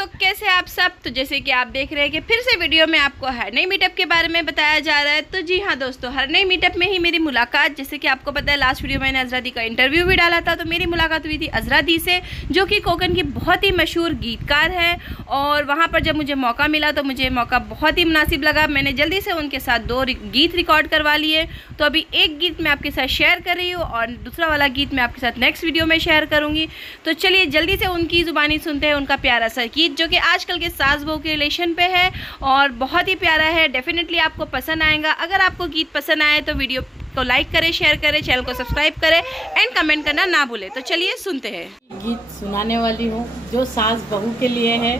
दोस्तों, कैसे आप सब। तो जैसे कि आप देख रहे हैं कि फिर से वीडियो में आपको हर नई मीटअप के बारे में बताया जा रहा है। तो जी हाँ दोस्तों, हर नई मीटअप में ही मेरी मुलाकात, जैसे कि आपको पता है लास्ट वीडियो मैंने अजरा दी का इंटरव्यू भी डाला था। तो मेरी मुलाकात हुई थी अजरा दी से, जो कि कोकन की बहुत ही मशहूर गीतकार है। और वहाँ पर जब मुझे मौका मिला तो मुझे मौका बहुत ही मुनासिब लगा। मैंने जल्दी से उनके साथ 2 गीत रिकॉर्ड करवा लिए। तो अभी एक गीत मैं आपके साथ शेयर कर रही हूँ और दूसरा वाला गीत मैं आपके साथ नेक्स्ट वीडियो में शेयर करूँगी। तो चलिए जल्दी से उनकी ज़ुबानी सुनते हैं उनका प्यारा सा गीत, जो कि आजकल के सास बहू के रिलेशन पे है और बहुत ही प्यारा है। डेफिनेटली आपको पसंद आएगा। अगर आपको गीत पसंद आए तो वीडियो को लाइक करें, शेयर करें, चैनल को सब्सक्राइब करें एंड कमेंट करना ना भूलें। तो चलिए सुनते हैं। गीत सुनाने वाली हूँ जो सास बहू के लिए है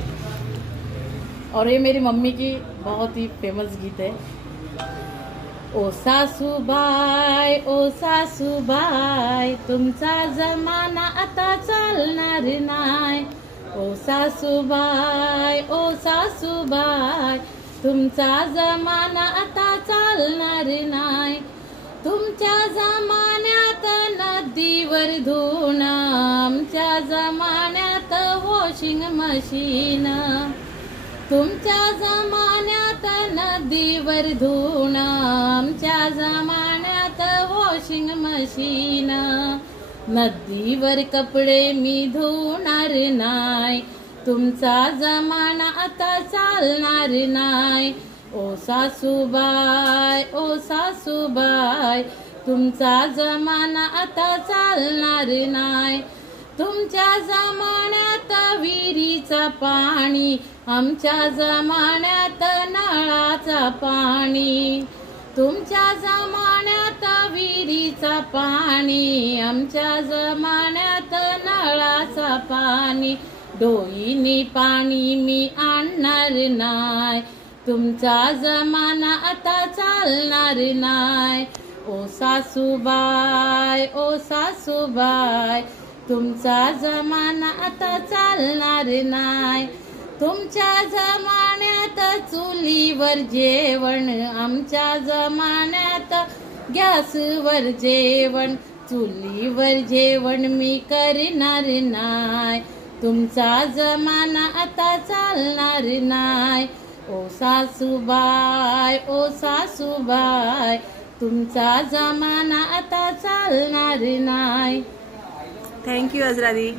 और ये मेरी मम्मी की बहुत ही फेमस गीत है। ओ सासूबाई, ओ सासूबाई, तुमचा जमाना आता चालणार नाय। ओ सासूबाई, ओ सासूबाई, तुमचा जमाना आता चालणार नाय। तुमच्या जमान्यात नदीवर धुणं, आमच्या जमान्यात वॉशिंग मशीन। तुमच्या जमान्यात नदीवर धुणं, आमच्या जमान्यात वॉशिंग मशीन। नदीवर कपडे मी धुणार नाय, तुमचा जमाना आता चालणार नाय। ओ सासूबाई, ओ सासूबाई, तुमचा जमाना आता चालणार नाय। तुमच्या जमान्यात विहिरीचा पाणी, आमच्या जमान्यात नळाचा पाणी। तुमच्या जमान्यात विहिरीचा पाणी, आमच्या जमान्यात नळाचा पाणी। डोईने पाणी मी आणणार नाय, तुमचा जमाना आता चालणार नाय। ओ सासूबाई, ओ सासूबाई, तुमचा जमाना आता चालणार नाय। तुमच्या जमान्यात चुलीवर जेवण, आमच्या जमान्यात गॅसवर जेवण। चुलीवर जेवण मी करणार नाय, तुमचा जमाना आता चालणार नाय। ओ सासूबाई, ओ सासूबाई, तुमचा जमाना आता चालणार नाय। Thank you Azra the.